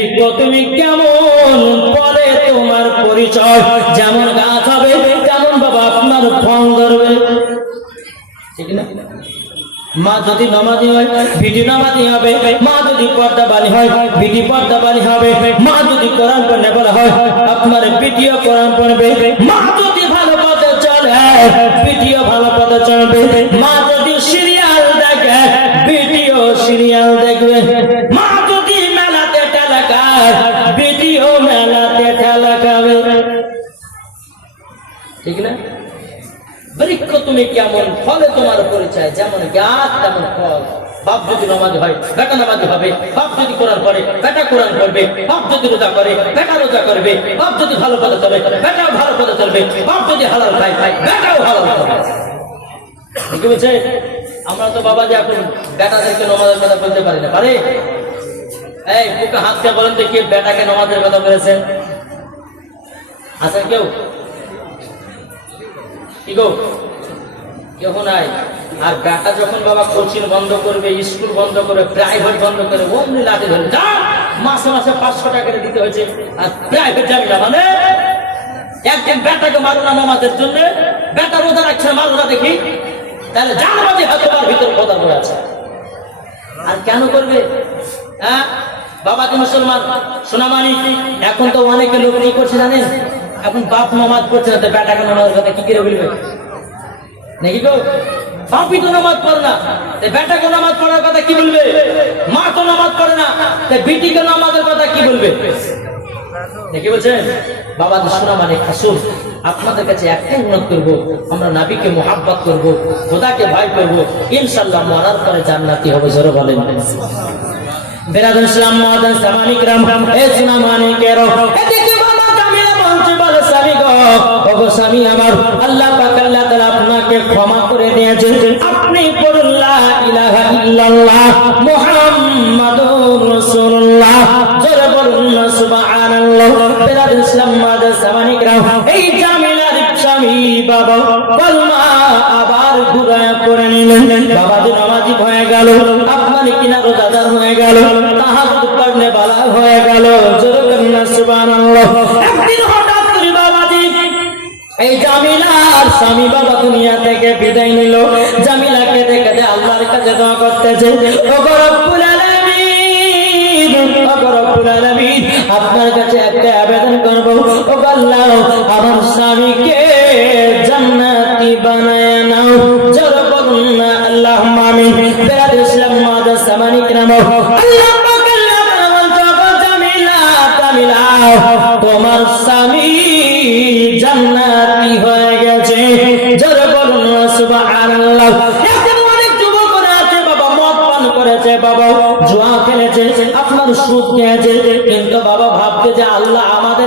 বৃক্ষ তুমি কেমন পরে তোমার পরিচয়? যেমন গাছ হবে, তেমন বাবা আপনার ফল ধরবে। ঠিক না? মা যদি নামাজি হয় বিটি নামাজি হবে, মা যদি পর্দা বালি হয় বিটি পর্দা বালি হবে, মা যদি কোরআন পড়নে বলা হয়, আপনার বিটিও কোরআন পড়বে। মা যদি ভালো পথে চলে বিটিও ভালো পথে চলবে। মা যদি সিরিয়াল দেখে বিটিও সিরিয়াল দেখবে। ঠিক না? বৃক্ষ তুমি কেমন ফলে তোমার পরিচয়? যেমন গাছ তেমন ফল। বাপ যদি নামাজ হয়, বেটা নামাজ হবে। বাপ যদি কোরআন পড়ে, বেটা কোরআন করবে বাপ যদি রোজা করে, বেটা রোজা করবে। বাপ যদি ভালো পথে চলে, বেটাও ভালো পথে চলবে। বাপ যদি হালাল খায়, বেটাও হালাল খাবে ঠিক বলছে? আমরা তো বাবা যে এখন বেটাদেরকে নমাজের কথা বলতে পারি না। পারে? এই, বুকে হাত দিয়ে বলেন তো কে বেটাকে নমাজের কথা বলেছেন। আছেন কেউ? কি গো? নাই? আর বেটা যখন বাবা কোচিং বন্ধ করবে, স্কুল বন্ধ করবে প্রাইভেট বন্ধ করে অমনি লাঠি ধরে যা! মাসে মাসে পাঁচশো টাকা করে দিতে হয়েছে, আর প্রাইভেট না মানে? একদিন বেটাকে মারো না নামাজের জন্য, বেটা রোজা রাখছে মারো না দেখি। তাহলে জানবাজি হয়তো তার ভিতরে কথা বলে আছে। আর কেন করবে? হ্যাঁ? বাবা তো মুসলমান সোনামানি এখন তো অনেকে লোক নেই করছে জানেন? এখন বাপ নামাজ পড়ছে না, তো বেটাকে নামাজ কথা কি করে বলবে? নাকি গো? বাপি তো নামাজ পড়ে না। বেটাকে নামাজ পড়ার কথা কি বলবে? মা তো নামাজ পড়ে না। বিটিকে নামাজের কথা কি বলবে? দেখি বলছেন? বাবা মানে আপনাদের কাছে একটাই অনুরোধ করব, আমরা নাবিকে মোহাব্বত করব, খোদাকে ভয় করব ইনশাল্লাহ মরার পরে জান্নাতি হবে, জোরে বেরাদুল ইসলাম মহাদান সামানি গ্রাম এ স্বামী আমার আল্লাহ পাক আল্লাহ তাআলা আপনাকে ক্ষমা করে দিয়েছেন। আপনি পড়ুন লা ইলাহা ইল্লাল্লাহ মুহাম্মাদুর রাসূলুল্লাহ। জোরে বলুন সুবহানাল্লাহ। বেরাদুল ইসলাম মহাদান সামানি গ্রাম এই জামিলার স্বামী বাবা কলমা আবার ঘুরায় করে নিলেন। বাবা যে নামাজি হয়ে গেল, আপনার কিনা রোজাদার হয়ে গেল তাহার পড়নে বালা হয়ে গেল। জোরে বলুন সুবহানাল্লাহ। স্বামী বাবা দুনিয়া থেকে বিদায় নিল। জামিলাকে দেখে দে আল্লাহর কাছে দোয়া করতেছে আপনার কাছে একটা আবেদন করব। ও আল্লাহ, আমার স্বামীকে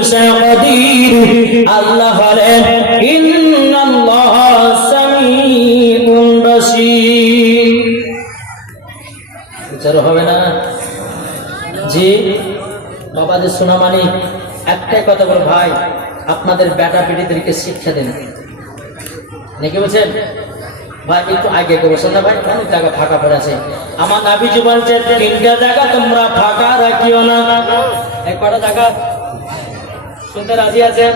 আলা কুল্লি শাইইন কাদির আল্লাহ হলেন ইন্নাল্লাহ সামিউন বাসীর বিচার হবে না? জি, বাবাদের সোনামানি একটাই কথা বলো, ভাই, আপনাদের বেটা বেটিদেরকে শিক্ষা দিন। নাকি বলছেন? ভাই, একটু আগে বসেন না ভাই, অনেক জায়গা ফাঁকা পড়ে আছে। আমার নাবিজি বলছে তিনটা জায়গা, তোমরা ফাঁকা রাখিও না। এক কটা জায়গা? শুনতে রাজি আছেন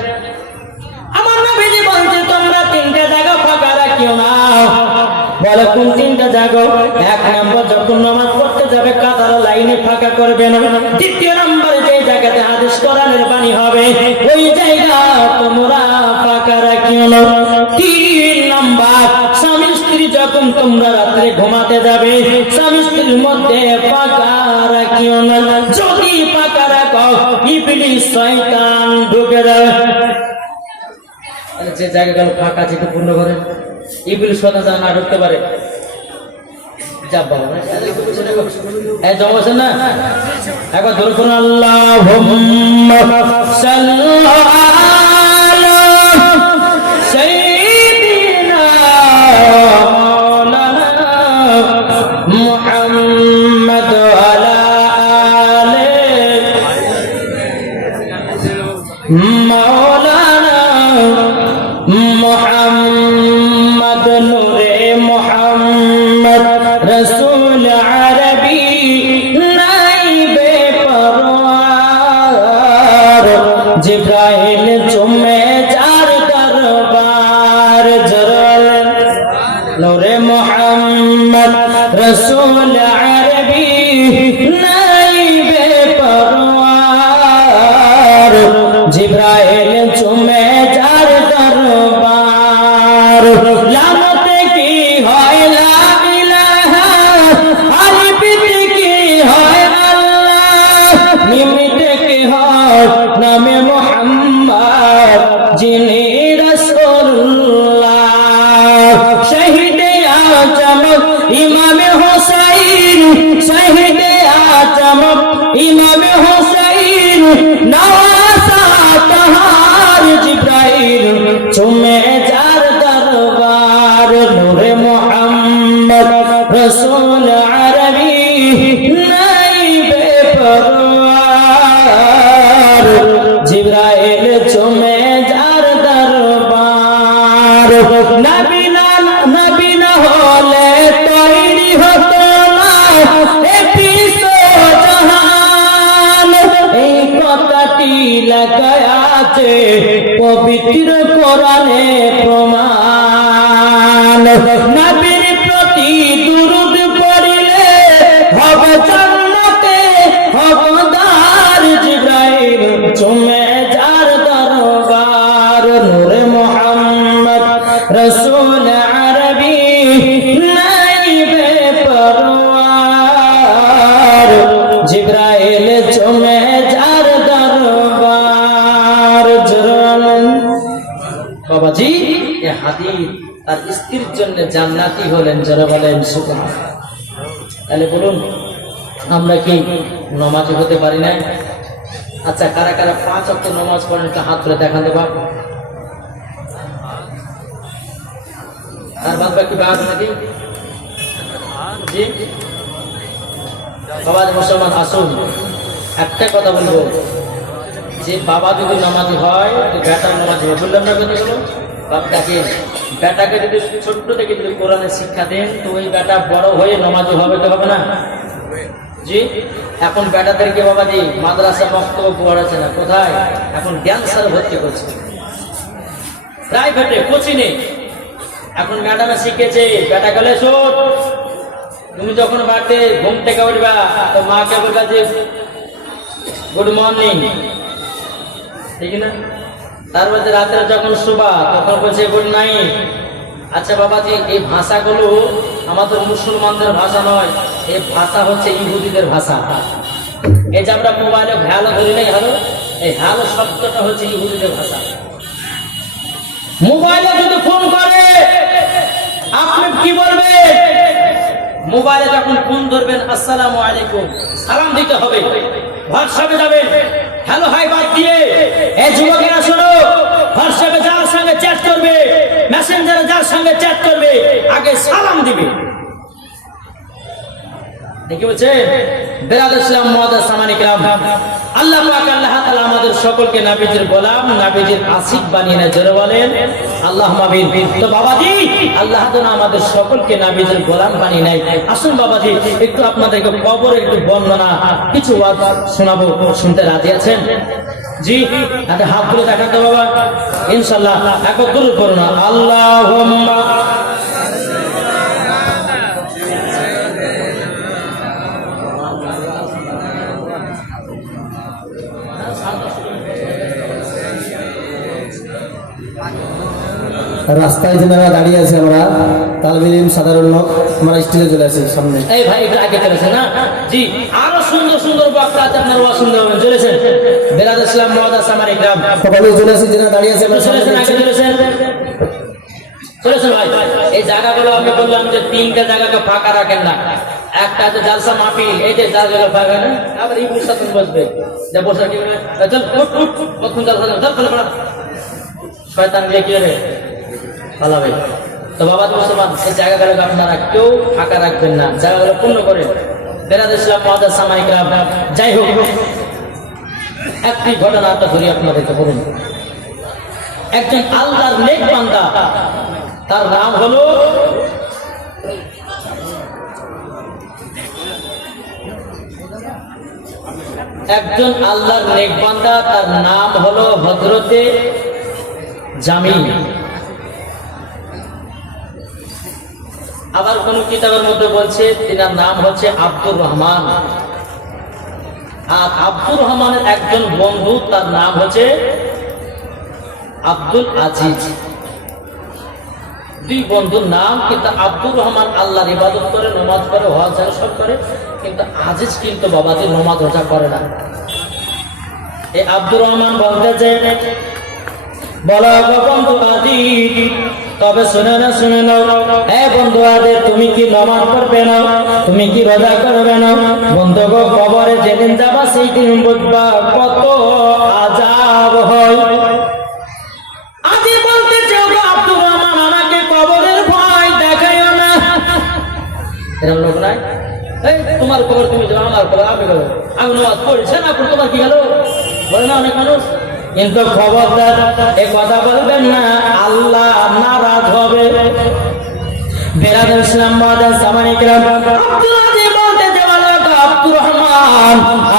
আমার নবীজি বলছে, তোমরা তিনটা জায়গা ফাঁকা রাখিও না। বলে, কোন তিনটা জায়গা? এক নম্বর, যখন নামাজ পড়তে যাবে, কাতার লাইনে ফাঁকা করবে না। দ্বিতীয় নম্বরে, যে জায়গাতে আদেশ কোরআনের বাণী হবে, ওই জায়গা তোমরা ফাঁকা রাখিও না। তিন নম্বর, স্বামী স্ত্রী যখন তোমরা রাত্রে ঘুমাতে যাবে, স্বামী স্ত্রীর মধ্যে ফাঁকা রাখিও না। যদি ফাঁকা রাখো, ইবলিস, শয়তান জায়গাগুলো ফাঁকা আছে, একটু পূর্ণ করেন এগুলি শোনা যা না ঢুকতে পারে। যা বাবা এই জমা আছে না? একবার ধরুন করুন রসুল আরবি রসুল আরবি নাইবে পরওয়ার জিব্রাইল চুমে যার দরবার। জরন বাবাজি, এ হাদিস তার স্ত্রীর জন্য জান্নাতি হলেন, যারা বলেন সুকুন তাহলে বলুন, আমরা কি নমাজ হতে পারি না আচ্ছা কারা কারা পাঁচ অক্ট নমাজ পড়েন, একটা হাত ধরে দেখান দেবা। বাকি আসুন একটা কথা বলব যে বাবা যদি নামাজি হয় তো নামাজি হবে বললাম না কথাগুলো বাপটাকে বেটাকে যদি ছোট্ট থেকে যদি কোরআনের শিক্ষা দেন তো ওই বেটা বড় হয়ে নামাজি হবে তো হবে না জি এখন বেটাদেরকে বাবা জি মাদ্রাসা বক্তব্য পড়াচ্ছে না কোথায় এখন ড্যান্সার ভর্তি করছে প্রাইভেটে কোচিনে এখন ম্যাডামে শিখেছে, বেটা গেলে শোন তুমি যখন বাড়িতে ঘুম থেকে উঠবা, তো মাকে বলবা যে গুড মর্নিং ঠিক না? তারপর যে রাত্রে যখন শোবা তখন বলছে গুড নাইট আচ্ছা বাবাজি, এই ভাষাগুলো আমাদের মুসলমানদের ভাষা নয়, এই ভাষা হচ্ছে ইহুদিদের ভাষা। এই যে আমরা মোবাইলে ভ্যালো ধরি নাই, হ্যালো? এই হ্যালো শব্দটা হচ্ছে ইহুদিদের ভাষা। মোবাইলে যদি ফোন করে আপনি কি বলবেন? মোবাইলে যখন ফোন ধরবেন, আসসালামু আলাইকুম, সালাম দিতে হবে। হোয়াটসঅ্যাপে যাবেন। হ্যালো, হাই, বাদ দিয়ে। এই যুবকেরা শোনো হোয়াটসঅ্যাপে যার সঙ্গে চ্যাট করবে মেসেঞ্জারে যার সঙ্গে চ্যাট করবে, আগে সালাম দিবে। দেখি বলছে বেরাদ ইসলাম, মহাদাস সামানিক রাম। আল্লাহ পাক, আল্লাহ তাআলা আমাদের সকলকে নাবিজির গোলাম নাবিজির বানিয়ে নেয়। জোরে বলেন তো বাবাজি, আল্লাহ আমাদের সকলকে নাবিজির গোলাম বানিয়ে নেয়। আসুন বাবাজি, একটু আপনাদেরকে কবরের একটু বর্ণনা কিছু ওয়াজ শোনাবো। শুনতে রাজি আছেন? জি, হাতে হাত তুলে দেখান তো বাবা। ইনশাআল্লাহ একত্র করুন আল্লাহুম্মা রাস্তায় যেনারা দাঁড়িয়ে আছে আমরা তালবিলিম সাধারণ লোক আমরা স্টেজে চলে আসি সামনে। এই ভাই একটু আগে চলেছে না? জি আরও সুন্দর সুন্দর বক্তা আছে আপনার ওয়াজ শুনতে হবেন চলেছেন? বেলাদ ইসলাম আমার সকালে চলে আসি যেনারা দাঁড়িয়ে আছে আমরা চলেছেন আগে দেখছি। চলেছেন? চলেছেন ভাই? এই জায়গাগুলো আমি বললাম যে তিনটা জায়গাকে ফাঁকা রাখেন না। একটা আছে জালসা মাহফিল এই যে জায়গাগুলো ফাঁকা না আবার এই প্রশাসন বসবে। যে বসে কি বলে, "এ চল জালসা চল, চল, চল, চল।" শয়তান দিয়ে কি হবে পালাবে তো বাবা মুসলমান, এই জায়গাগুলোকে আপনারা কেউ ফাঁকা রাখবেন না। জায়গাগুলো পূর্ণ করেন। যাই হোক। একটি ধরি আপনাদেরকে বলুন। একজন আল্লাহর নেক বান্দা, তার নাম হলো একজন আল্লাহর নেক বান্দা, তার নাম হলো হজরতে জামিল। আবার কোন কিতাবের মধ্যে বলছে, তিনার নাম হচ্ছে আব্দুর রহমান। আর আব্দুর রহমানের একজন বন্ধু, তার নাম হচ্ছে আব্দুল আজিজ। দুই বন্ধুর নাম কিন্তু আব্দুর রহমান আল্লাহর ইবাদত করে, নমাজ করে, হজ সব করে, কিন্তু আজিজ কিন্তু বাবাজি নমাজ হজা করে না। এই আব্দুর রহমান বলতে যে, বলো বন্ধু আজিজ তবে শুনে না, শুনে নাও। এ বন্ধু আদের, তুমি কি নমাজ পড়বে না? তুমি কি রোজা করবে না? বন্ধু গো, কবরে যেদিন যাবা সেই দিন বুঝবা কত আজাব হয়। তোমার কবর তুমি আমার কবর, আমি আমি নামাজ পড়ছে না তোমার কি গেল বলে না, অনেক মানুষ। কিন্তু খবরদার, এ কথা বলবেন না, আল্লাহ নারাজ হবে।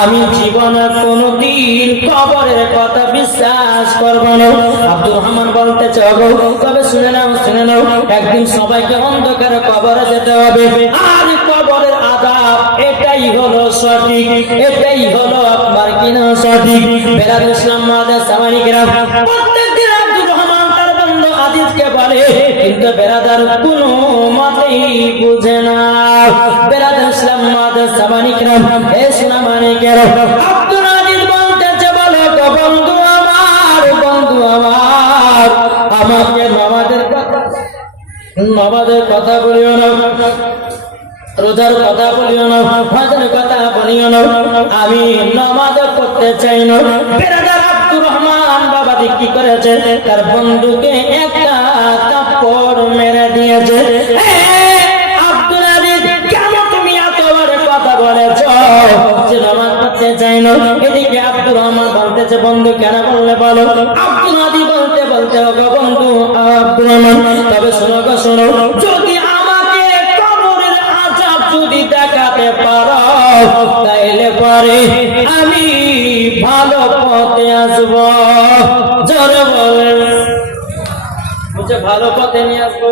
আমি জীবনে কোনদিন কবরের কথা বিশ্বাস করব না। আব্দুর রহমান বলতে চাবো তবে শুনে নাও শুনে নাও, একদিন সবাইকে অন্ধকার কবরে যেতে হবে। আর আদাব এটাই হলো সঠিক, এটাই হলো আপনার কিনা সঠিক। বেরাদ ইসলাম মাদার সামানিকরা প্রত্যেকদিন আব্দুর রহমান তার বন্ধু আজিজকে বলে, কিন্তু বেরাদার কোনো মতেই বুঝে না। বেরাদার ইসলাম মাদার সামানিকরা এ সোনা মানিকের নামাজের কথা নামাজের কথা বলিও না। রোজার কথা বলিও না হজের কথা বলিও না, আমি নামাজ পড়তে চাই না। বেরাদার আব্দুর রহমান বাবা কি করেছে, তার বন্ধুকে একটা কাপড় মেরে দিয়েছে। আব্দুল আজিজ, কেন তুমি এত বড় কথা বলেছ? যে নামাজ পড়তে চাই না। এদিকে আব্দুর রহমান বলতেছে, বন্ধু, কেন বললে বলো? আব্দুল আদি বলতে বলতে গো বন্ধু, আব্দুর রহমান, তবে শোনো গো, শোনো। পরে আমি ভালো পথে আসব। জোরে বলেন। বুঝে ভালো পথে নিয়ে আসব?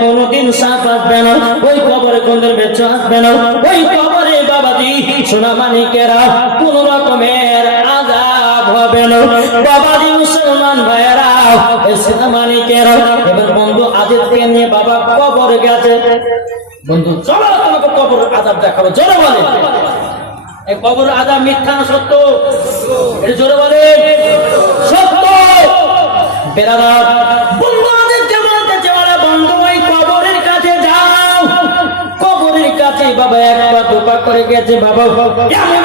কোনোদিন সাপ আসবে না, ওই কবরে কোনদিন বেচ আসবে না, ওই কবরে বাবাজি, সোনা কোন রকমের বাবা কবর কবরের কাছে বাবা একবার দুবার করে গেছে বাবা এমন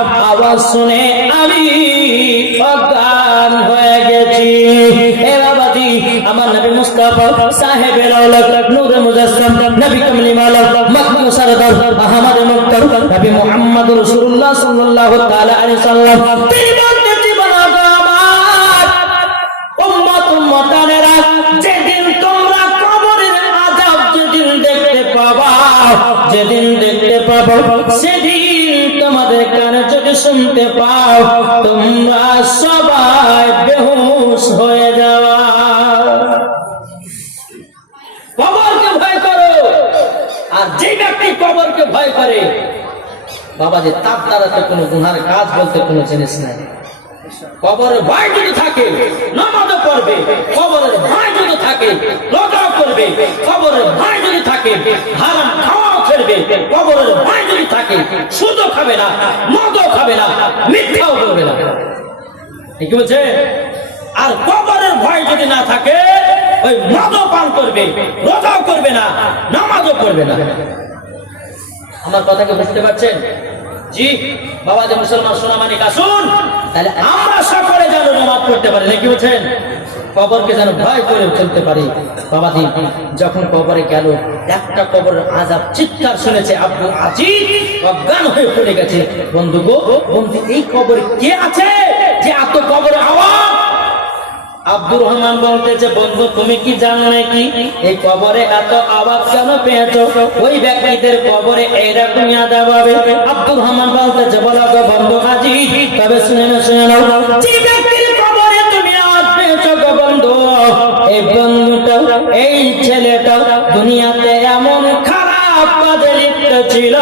আওয়াজ শুনে আমি অজ্ঞান হয়ে গেছি। এ বাবাজি, আমার নবী মুস্তাফা সাহেবের আওলাদ নূরে মুজাসসাম, নবী কমলি মালাক মখদুম সরদার আহমদ মুক্তার নবী মুহাম্মদ রাসূলুল্লাহ সাল্লাল্লাহু তাআলা আলাইহি সাল্লাম। তিনি বলতে জীবন আমার। উম্মত উম্মতানেরা যেদিন তোমরা কবরের আযাব যেদিন দেখতে পাবো সেদিন তোমাদের কানে চোখে শুনতে পাও, তোমরা সবাই বেহুশ হয়ে যাওয়া। কবরকে ভয় করো। আর যে ব্যক্তি কবরকে ভয় করে, বাবা যে তার দ্বারাতে কোনো গুনার কাজ বলতে কোনো জিনিস নাই। কবরের ভয় যদি থাকে, নামাজও পড়বে। কবরের ভয় যদি থাকে, রোজাও করবে। কবরের ভয় যদি থাকে খাওয়াও ছেড়বে কবরের ভয় যদি থাকে, সুদও খাবে না, মদও খাবে না, মিথ্যাও বলবে না। কি বলছে? আর কবরের ভয় যদি না থাকে, ওই মদও পান করবে, রোজাও করবে না, নামাজও করবে না। আমার কথাকে বুঝতে পারছেন? জি, বাবা যে মুসলমান সোনা মানিক আসুন, তাহলে আমরা সকলে যেন নামাজ পড়তে পারি, নাকি বলছেন? কবরকে যেন ভয় করে চলতে পারি। বাবাজি, যখন কবরে গেল, একটা কবরের আজাব চিৎকার শুনেছে আব্দুল আজিজ, অজ্ঞান হয়ে পড়ে গেছে। বন্ধু গো, বন্ধু, এই কবরে কে আছে যে এত কবরে আওয়াজ? আব্দুর রহমান বলতেছে, বন্ধু, তুমি কি জানো নাকি? এই কবরে এত আওয়াজ কেন পেয়েছ? ওই ব্যক্তিদের কবরে এইরকম আজাব হবে আব্দুর রহমান বলতেছে, বলো গো বন্ধু আজি তবে শুনে না শুনে নাও। এই বন্ধুটা, এই ছেলেটা দুনিয়াতে এমন খারাপ কাজে লিপ্ত ছিল।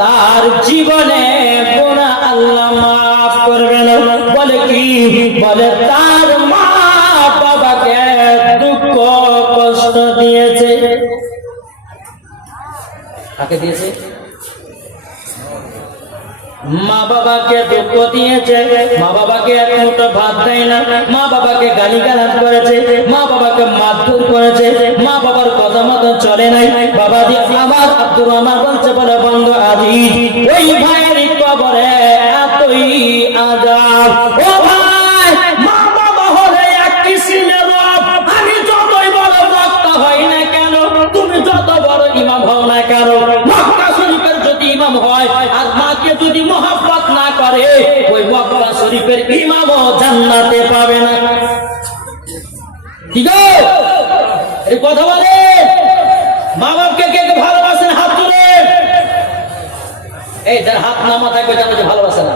তার জীবনে গুণা আল্লাহ মাফ করবে না। বলে কি? বলে তার মা বাবাকে দুঃখ, কষ্ট দিয়েছে। কাকে দিয়েছে? মা বাবাকে দুঃখ দিয়েছে। মা বাবাকে এক মুঠো ভাত দেয় না। মা বাবাকে গালি গালাজ করেছে। মা বাবাকে মারধর করেছে। মা বাবার কথা মতো চলে নাই। বাবা দি আমার আব্দুর আমার বলছে, বলে, বন্ধ আজি ওই ভাইয়ের কবরে এতই আজাব। কথা বলে। মা বাপকে কে কে ভালোবাসেন হাত তুলে। এই, যার হাত না, মাথায় বেজানো যে ভালোবাসে না।